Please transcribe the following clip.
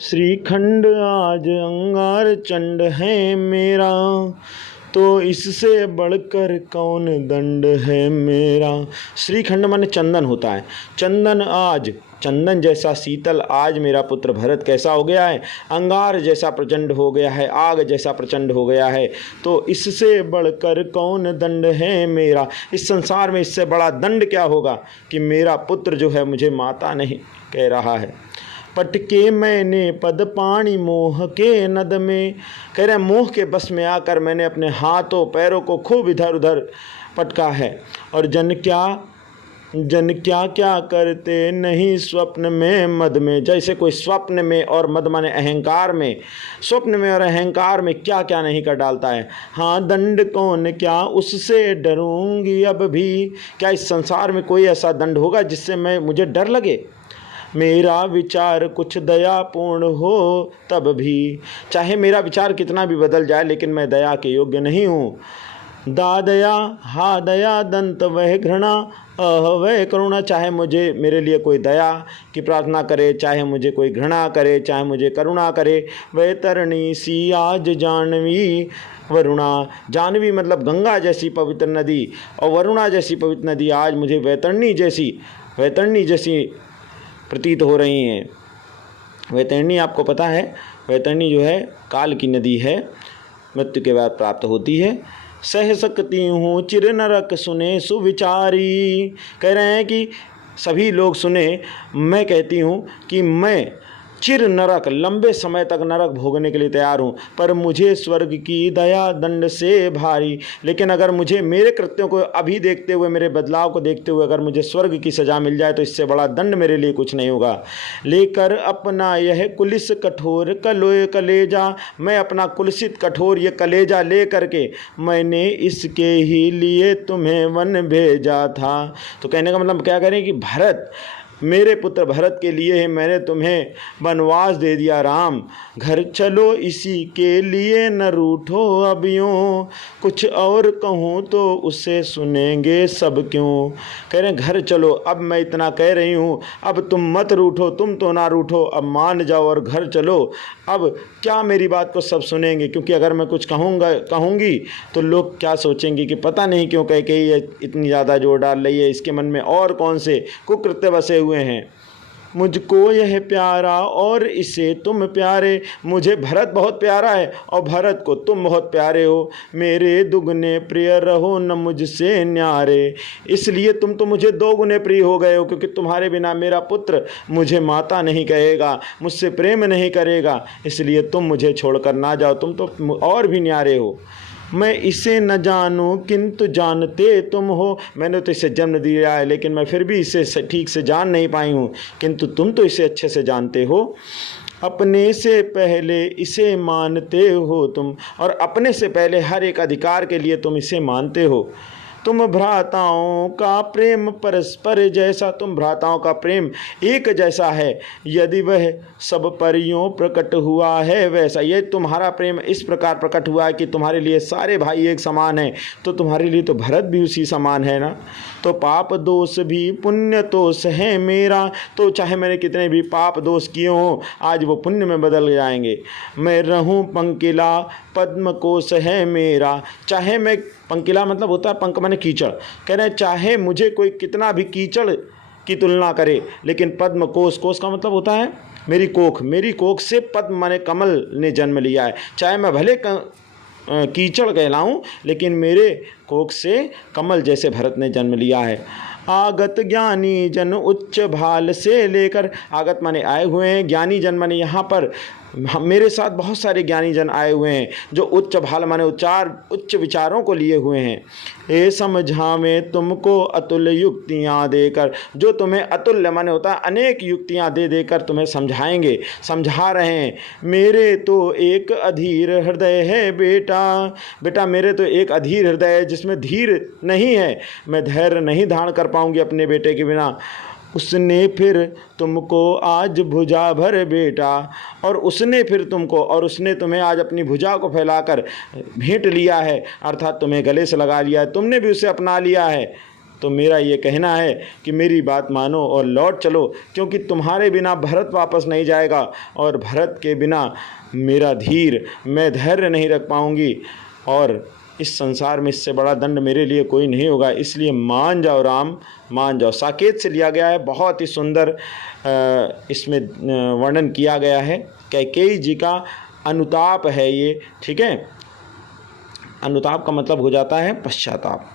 श्रीखंड आज अंगार चंड है मेरा, तो इससे बढ़कर कौन दंड है मेरा। श्रीखंड माने चंदन होता है। चंदन आज, चंदन जैसा शीतल आज मेरा पुत्र भरत कैसा हो गया है, अंगार जैसा प्रचंड हो गया है, आग जैसा प्रचंड हो गया है, तो इससे बढ़कर कौन दंड है मेरा। इस संसार में इससे बड़ा दंड क्या होगा कि मेरा पुत्र जो है मुझे माता नहीं कह रहा है। पटके मैंने पद पाणी मोह के नद में, कह रहे मोह के बस में आकर मैंने अपने हाथों पैरों को खूब इधर उधर पटका है। और जन क्या क्या करते नहीं स्वप्न में मद में। जैसे कोई स्वप्न में और मद माने अहंकार में, स्वप्न में और अहंकार में क्या क्या नहीं कर डालता है। हाँ दंड कौन क्या उससे डरूंगी अब भी। क्या इस संसार में कोई ऐसा दंड होगा जिससे मुझे डर लगे। मेरा विचार कुछ दयापूर्ण हो तब भी, चाहे मेरा विचार कितना भी बदल जाए लेकिन मैं दया के योग्य नहीं हूँ। दादया हा दया दंत वह घृणा अह वह करुणा। चाहे मुझे मेरे लिए कोई दया की प्रार्थना करे, चाहे मुझे कोई घृणा करे, चाहे मुझे करुणा करे। वह तरणी सी आज जानवी वरुणा। जानवी मतलब गंगा जैसी पवित्र नदी और वरुणा जैसी पवित्र नदी आज मुझे वैतरणी जैसी प्रतीत हो रही हैं। वैतरणी आपको पता है, वैतरणी जो है काल की नदी है, मृत्यु के बाद प्राप्त होती है। सह सकती हूँ चिर नरक सुने सुविचारी। कह रहे हैं कि सभी लोग सुने, मैं कहती हूँ कि मैं चिर नरक, लंबे समय तक नरक भोगने के लिए तैयार हूँ, पर मुझे स्वर्ग की दया दंड से भारी। लेकिन अगर मुझे मेरे कृत्यों को अभी देखते हुए, मेरे बदलाव को देखते हुए अगर मुझे स्वर्ग की सज़ा मिल जाए तो इससे बड़ा दंड मेरे लिए कुछ नहीं होगा। लेकर अपना यह कुलिस कठोर कलेजा, मैं अपना कुलसित कठोर ये कलेजा ले करके मैंने इसके ही लिए तुम्हें वन भेजा था। तो कहने का मतलब क्या करें कि भरत, मेरे पुत्र भरत के लिए मैंने तुम्हें वनवास दे दिया। राम घर चलो इसी के लिए न रूठो अब यूँ, कुछ और कहूँ तो उसे सुनेंगे सब क्यों। कह रहे घर चलो, अब मैं इतना कह रही हूँ, अब तुम मत रूठो, तुम तो ना रूठो, अब मान जाओ और घर चलो। अब क्या मेरी बात को सब सुनेंगे, क्योंकि अगर मैं कुछ कहूँगी तो लोग क्या सोचेंगे कि पता नहीं क्यों कह के ये इतनी ज़्यादा जोर डाल रही है, इसके मन में और कौन से कुकृत्य बसे हुए हैं। मुझको यह प्यारा और इसे तुम प्यारे। मुझे भरत बहुत प्यारा है और भरत को तुम बहुत प्यारे हो। मेरे दुगने प्रिय रहो न मुझसे न्यारे। इसलिए तुम तो मुझे दो गुने प्रिय हो गए हो, क्योंकि तुम्हारे बिना मेरा पुत्र मुझे माता नहीं कहेगा, मुझसे प्रेम नहीं करेगा, इसलिए तुम मुझे छोड़कर ना जाओ, तुम तो और भी न्यारे हो। मैं इसे न जानूं किंतु जानते तुम हो। मैंने तो इसे जन्म दिया है लेकिन मैं फिर भी इसे ठीक से जान नहीं पाई हूँ, किंतु तुम तो इसे अच्छे से जानते हो। अपने से पहले इसे मानते हो तुम, और अपने से पहले हर एक अधिकार के लिए तुम इसे मानते हो। तुम भ्राताओं का प्रेम परस्पर जैसा, तुम भ्राताओं का प्रेम एक जैसा है। यदि वह सब परियों प्रकट हुआ है वैसा, ये तुम्हारा प्रेम इस प्रकार प्रकट हुआ है कि तुम्हारे लिए सारे भाई एक समान हैं, तो तुम्हारे लिए तो भरत भी उसी समान है ना। तो पाप दोष भी पुण्य दोष है मेरा, तो चाहे मैंने कितने भी पाप दोष किए हों आज वो पुण्य में बदल जाएंगे। मैं रहूं पंकिला पद्म कोश है मेरा। चाहे मैं, पंकिला मतलब होता है पंक माने कीचड़, कह रहे हैं चाहे मुझे कोई कितना भी कीचड़ की तुलना करे, लेकिन पद्म कोश, कोश का मतलब होता है मेरी कोख, मेरी कोख से पद्म माने कमल ने जन्म लिया है। चाहे मैं भले कीचड़ कहलाऊं लेकिन मेरे कोख से कमल जैसे भरत ने जन्म लिया है। आगत ज्ञानी जन उच्च भाल से लेकर, आगत माने आए हुए हैं, ज्ञानी जन माने यहाँ पर मेरे साथ बहुत सारे ज्ञानी जन आए हुए हैं जो उच्च भाल माने उच्च विचारों को लिए हुए हैं। ये समझावे तुमको अतुल्य युक्तियाँ देकर, जो तुम्हें अतुल्य माने होता है अनेक युक्तियाँ दे देकर तुम्हें समझाएंगे, समझा रहे हैं। मेरे तो एक अधीर हृदय है बेटा मेरे तो एक अधीर हृदय है जिसमें धीर नहीं है, मैं धैर्य नहीं धारण कर पाऊंगी अपने बेटे के बिना। उसने फिर तुमको आज भुजा भर बेटा, और उसने फिर तुमको, और उसने तुम्हें आज अपनी भुजा को फैलाकर भेंट लिया है, अर्थात तुम्हें गले से लगा लिया है, तुमने भी उसे अपना लिया है। तो मेरा ये कहना है कि मेरी बात मानो और लौट चलो, क्योंकि तुम्हारे बिना भरत वापस नहीं जाएगा और भरत के बिना मेरा धीर, मैं धैर्य नहीं रख पाऊँगी और इस संसार में इससे बड़ा दंड मेरे लिए कोई नहीं होगा। इसलिए मान जाओ राम, मान जाओ। साकेत से लिया गया है, बहुत ही सुंदर इसमें वर्णन किया गया है। कैकेयी जी का अनुताप है ये, ठीक है। अनुताप का मतलब हो जाता है पश्चाताप।